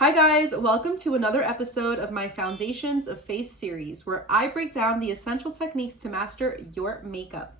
Hi guys, welcome to another episode of my Foundations of Face series, where I break down the essential techniques to master your makeup.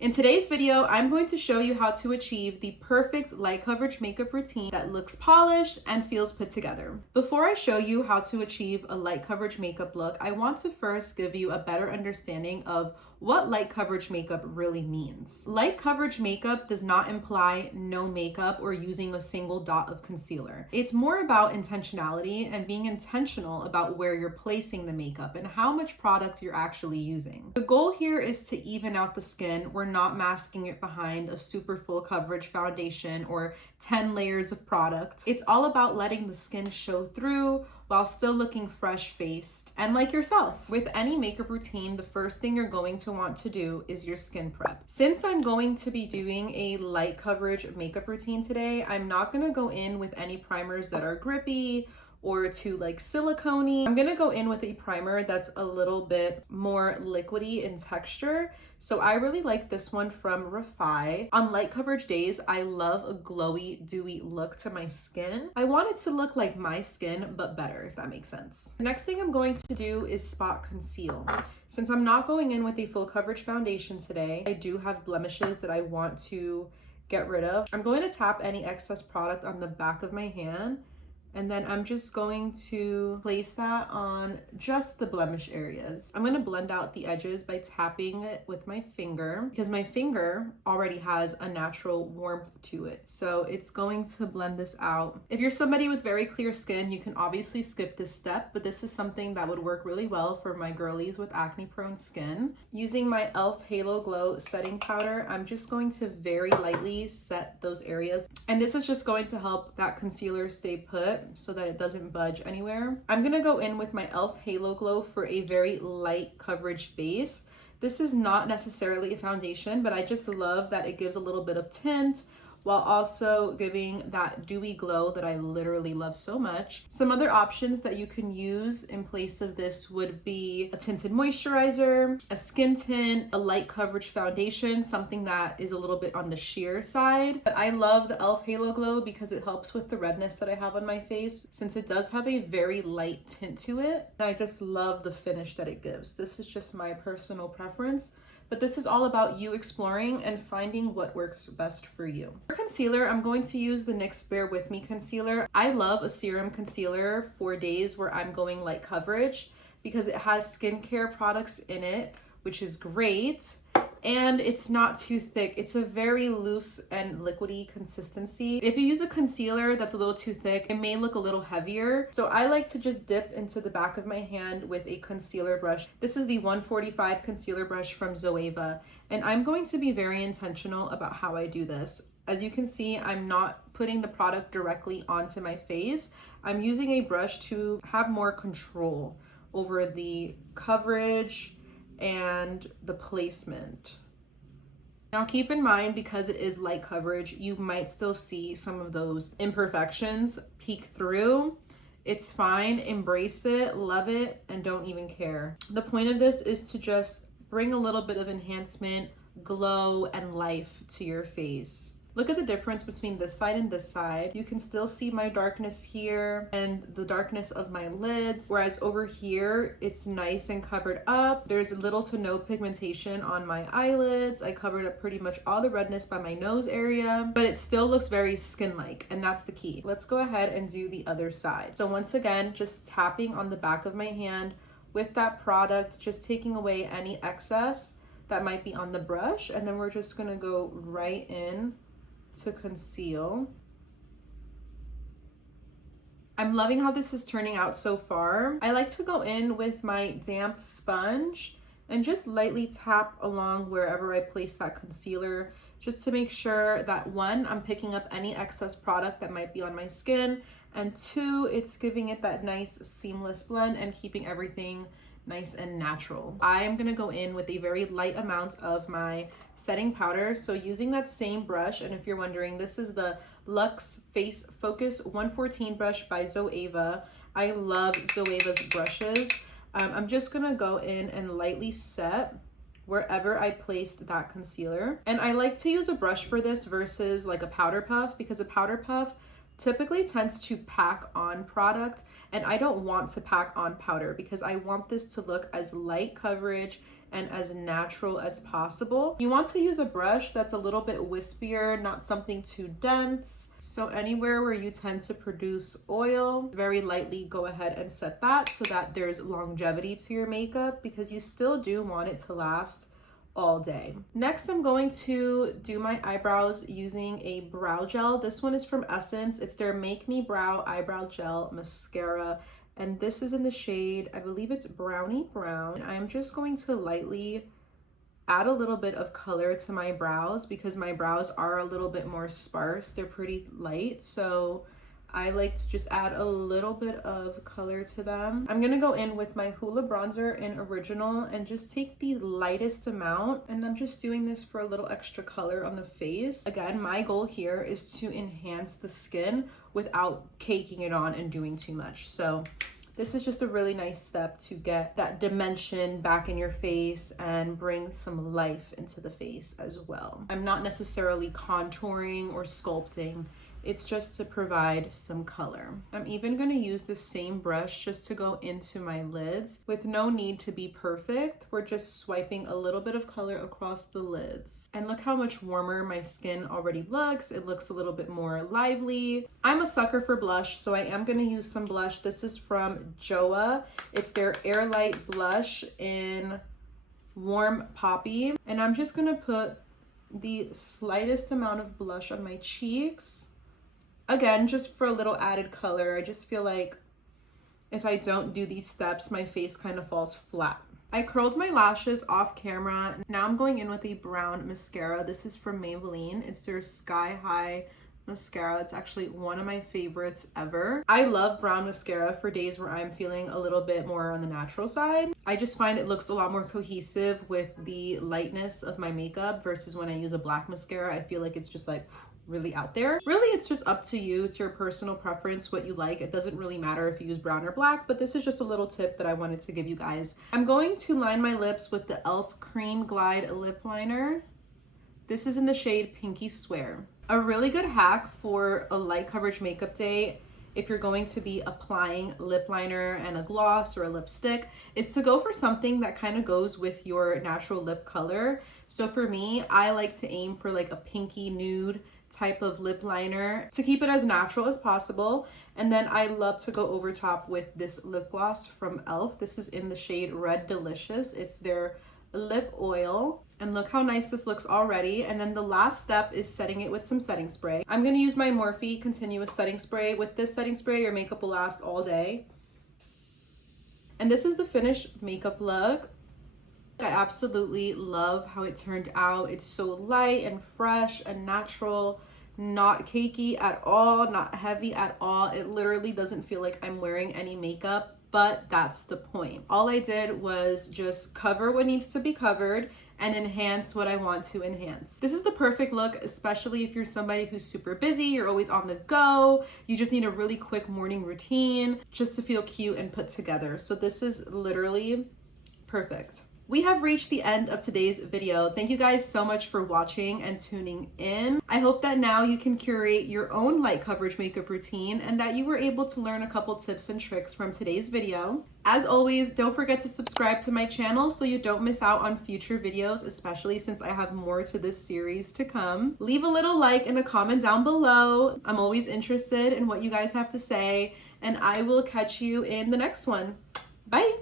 In today's video, I'm going to show you how to achieve the perfect light coverage makeup routine that looks polished and feels put together. Before I show you how to achieve a light coverage makeup look, I want to first give you a better understanding of what light coverage makeup really means. Light coverage makeup does not imply no makeup or using a single dot of concealer. It's more about intentionality and being intentional about where you're placing the makeup and how much product you're actually using. The goal here is to even out the skin. We're not masking it behind a super full coverage foundation or 10 layers of product. It's all about letting the skin show through while still looking fresh-faced and like yourself. With any makeup routine, the first thing you're going to want to do is your skin prep. Since I'm going to be doing a light coverage makeup routine today, I'm not gonna go in with any primers that are grippy or too like silicone-y. I'm gonna go in with a primer that's a little bit more liquidy in texture. So I really like this one from Refy. On light coverage days, I love a glowy, dewy look to my skin. I want it to look like my skin, but better, if that makes sense. The next thing I'm going to do is spot conceal. Since I'm not going in with a full coverage foundation today, I do have blemishes that I want to get rid of. I'm going to tap any excess product on the back of my hand, and then I'm just going to place that on just the blemish areas. I'm gonna blend out the edges by tapping it with my finger because my finger already has a natural warmth to it. So it's going to blend this out. If you're somebody with very clear skin, you can obviously skip this step, but this is something that would work really well for my girlies with acne prone skin. Using my e.l.f. Halo Glow setting powder, I'm just going to very lightly set those areas. And this is just going to help that concealer stay put so that it doesn't budge anywhere. I'm gonna go in with my e.l.f. Halo Glow for a very light coverage base. This is not necessarily a foundation, but I just love that it gives a little bit of tint while also giving that dewy glow that I literally love so much. Some other options that you can use in place of this would be a tinted moisturizer, a skin tint, a light coverage foundation, something that is a little bit on the sheer side. But I love the e.l.f. Halo Glow because it helps with the redness that I have on my face, since it does have a very light tint to it. I just love the finish that it gives. This is just my personal preference, but this is all about you exploring and finding what works best for you. For concealer, I'm going to use the NYX Bare With Me concealer. I love a serum concealer for days where I'm going light coverage because it has skincare products in it, which is great. And it's not too thick. It's a very loose and liquidy consistency. If you use a concealer that's a little too thick, it may look a little heavier. So I like to just dip into the back of my hand with a concealer brush. This is the 145 concealer brush from Zoeva. And I'm going to be very intentional about how I do this. As you can see, I'm not putting the product directly onto my face. I'm using a brush to have more control over the coverage and the placement. Now keep in mind, because it is light coverage, you might still see some of those imperfections peek through. It's fine, embrace it, love it, and don't even care. The point of this is to just bring a little bit of enhancement, glow, and life to your face. Look at the difference between this side and this side. You can still see my darkness here and the darkness of my lids, whereas over here, it's nice and covered up. There's little to no pigmentation on my eyelids. I covered up pretty much all the redness by my nose area, but it still looks very skin-like, and that's the key. Let's go ahead and do the other side. So once again, just tapping on the back of my hand with that product, just taking away any excess that might be on the brush, and then we're just gonna go right in to conceal. I'm loving how this is turning out so far. I like to go in with my damp sponge and just lightly tap along wherever I place that concealer, just to make sure that one, I'm picking up any excess product that might be on my skin, and two, it's giving it that nice seamless blend and keeping everything nice and natural. I'm gonna go in with a very light amount of my setting powder. So using that same brush, and if you're wondering, this is the Luxe Face Focus 114 brush by Zoeva. I love Zoeva's brushes. I'm just gonna go in and lightly set wherever I placed that concealer. And I like to use a brush for this versus like a powder puff, because a powder puff typically tends to pack on product, and I don't want to pack on powder because I want this to look as light coverage and as natural as possible. You want to use a brush that's a little bit wispier, not something too dense. So anywhere where you tend to produce oil, very lightly go ahead and set that so that there's longevity to your makeup, because you still do want it to last all day. Next, I'm going to do my eyebrows using a brow gel. This one is from Essence. It's their Make Me Brow Eyebrow Gel Mascara, and this is in the shade, I believe it's Brownie Brown. I'm just going to lightly add a little bit of color to my brows because my brows are a little bit more sparse. They're pretty light, so I like to just add a little bit of color to them. I'm gonna go in with my Hoola bronzer in Original and just take the lightest amount, and I'm just doing this for a little extra color on the face. Again, my goal here is to enhance the skin without caking it on and doing too much. So this is just a really nice step to get that dimension back in your face and bring some life into the face as well. I'm not necessarily contouring or sculpting. It's just to provide some color. I'm even gonna use the same brush just to go into my lids with no need to be perfect. We're just swiping a little bit of color across the lids. And look how much warmer my skin already looks. It looks a little bit more lively. I'm a sucker for blush, so I am gonna use some blush. This is from Joa. It's their Air Light blush in Warm Poppy. And I'm just gonna put the slightest amount of blush on my cheeks. Again, just for a little added color. I just feel like if I don't do these steps, my face kind of falls flat. I curled my lashes off camera. Now I'm going in with a brown mascara. This is from Maybelline. It's their Sky High mascara. It's actually one of my favorites ever. I love brown mascara for days where I'm feeling a little bit more on the natural side. I just find it looks a lot more cohesive with the lightness of my makeup versus when I use a black mascara. I feel like it's just like really out there. Really, it's just up to you. It's your personal preference, what you like. It doesn't really matter if you use brown or black, but this is just a little tip that I wanted to give you guys. I'm going to line my lips with the e.l.f. Cream Glide Lip Liner. This is in the shade Pinky Swear. A really good hack for a light coverage makeup day, if you're going to be applying lip liner and a gloss or a lipstick, is to go for something that kind of goes with your natural lip color. So for me, I like to aim for like a pinky nude type of lip liner to keep it as natural as possible. And then I love to go over top with this lip gloss from e.l.f. This is in the shade Red Delicious. It's their lip oil. And look how nice this looks already. And then the last step is setting it with some setting spray. I'm going to use my Morphe Continuous Setting Spray. With this setting spray, your makeup will last all day. And this is the finished makeup look. I absolutely love how it turned out. It's so light and fresh and natural, not cakey at all, not heavy at all. It literally doesn't feel like I'm wearing any makeup, but that's the point. All I did was just cover what needs to be covered and enhance what I want to enhance. This is the perfect look, especially if you're somebody who's super busy, you're always on the go, you just need a really quick morning routine just to feel cute and put together. So this is literally perfect. We have reached the end of today's video. Thank you guys so much for watching and tuning in. I hope that now you can curate your own light coverage makeup routine and that you were able to learn a couple tips and tricks from today's video. As always, don't forget to subscribe to my channel so you don't miss out on future videos, especially since I have more to this series to come. Leave a little like and a comment down below. I'm always interested in what you guys have to say, and I will catch you in the next one. Bye!